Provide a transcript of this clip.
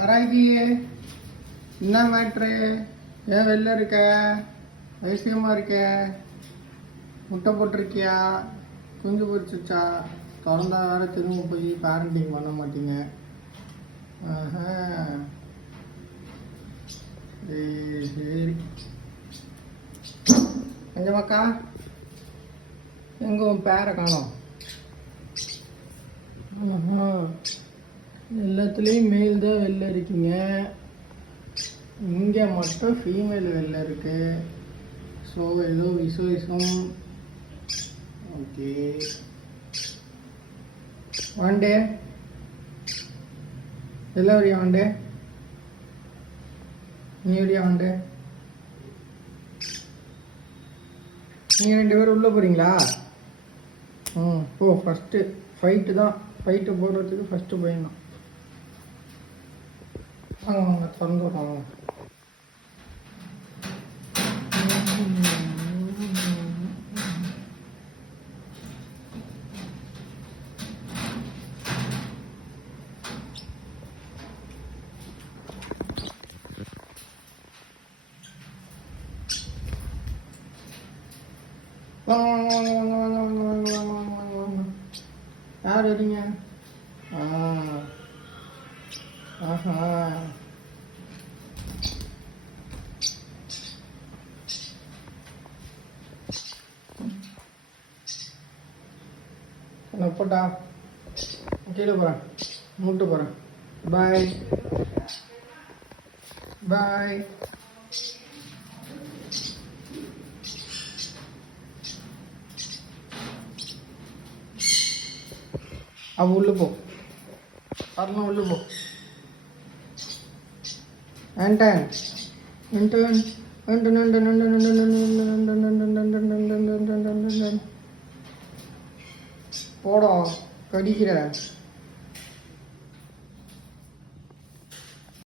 வராகி என்ன மேட்ரு? ஏன் வெளில இருக்க? வைசியமாக இருக்க? முட்டை போட்டிருக்கியா? குஞ்சு பொரிச்சிச்சா? திறந்தா வேற திரும்ப போய் பேரண்டிங் பண்ண மாட்டீங்க. சரி சரி. கொஞ்சமாக்கா எங்கே உன் பேரை காணோம்? எல்லாத்துலேயும் மேல் தான் வெளில இருக்கீங்க, இங்கே மட்டும் ஃபீமேல் வெளில இருக்கு. ஸோ ஏதோ விசேஷம். ஓகே வாண்டே எல்லாம் வழியா வாண்டே, நீ வழியா வாண்டே. நீங்கள் 2 பேரும் உள்ளே போகிறீங்களா? ஃபஸ்ட்டு ஃபைட்டு தான். ஃபைட்டு போடுறதுக்கு ஃபஸ்ட்டு போயிடணும். வாங்க திறந்து விடுறாங்க. யார் வரீங்க? ஆஹா என்ன போட்டா கீழே போகிறேன், மூட்டு போகிறேன். பாய் பாய். अब उल्लू पो अरना उल्लू पो एंटन एंटन एंटन एंटन एंटन पोड़ा कड़ी